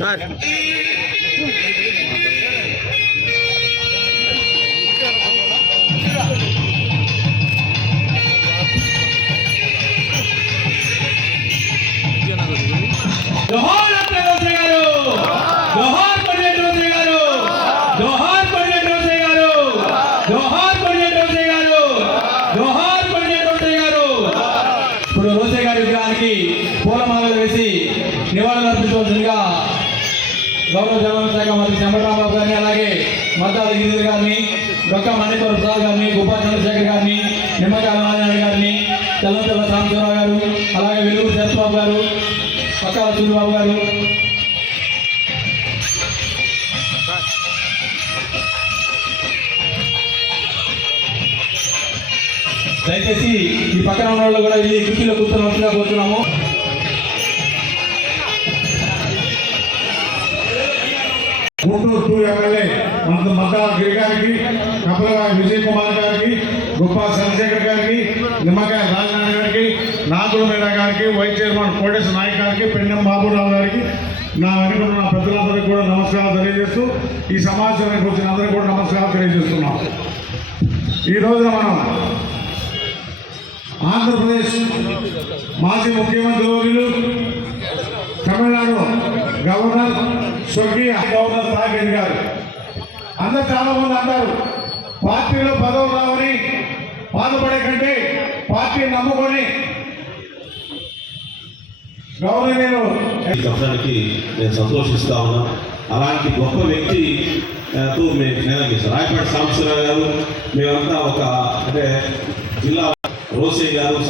Sir ఇప్పుడు గారి విగ్రహానికి పూలమాలలు వేసి నివాళులర్పించవలసిందిగా గౌరవ జగన్ శాఖ మంత్రి చంద్రబాబు గారిని అలాగే మద్దాల గిరిజన గారిని డొక్క మణిపూర్ ప్రసాద్ గారిని గుబ్బా చంద్రశేఖర్ గారిని నిమ్మకాయ నారాయణ గారిని తెల్లంతెల్ల సాంబశివరావు గారు అలాగే వెలుగు శరత్బాబు గారు పక్కాల సూర్యబాబు గారు. దయచేసి ఈ పక్కన ఉన్న వాళ్ళు కూడా వెళ్ళి కుర్చీలో కూర్చున్నట్టుగా కూర్చున్నాము. గుంటూరు టూ ఎమ్మెల్యే మన మద్దా గిరి గారికి విజయ్ కుమార్ గారికి గొప్ప చంద్రశేఖర్ గారికి నిమ్మకాయ రాజనారాయణ గారికి నాగుల మీర గారికి వైస్ చైర్మన్ కోటేశ్వర నాయక్ గారికి పెన్నెం బాబురావు గారికి నా వెనుకున్న నా పెద్దలందరికీ కూడా నమస్కారాలు తెలియజేస్తూ ఈ సమాచారానికి వచ్చిన అందరికీ కూడా నమస్కారాలు తెలియజేస్తున్నాం. ఈ రోజున మనం ఆంధ్రప్రదేశ్ మాజీ ముఖ్యమంత్రి వర్యులు తమిళనాడు గవర్నర్ స్వర్గీయ గవర్నర్ సాగర్ గారు. అందరు చాలా మంది అంటారు పార్టీలో పదవులు రావని బాధపడే కంటే పార్టీ నమ్ముకొని గౌరవనీయులు చెప్పడానికి నేను సంతోషిస్తా ఉన్నా. అలాంటి గొప్ప వ్యక్తి ఆ, తో మేము స్నేహం సాంబశివరావు గారు మేమంతా ఒక అంటే జిల్లా రోసే గారు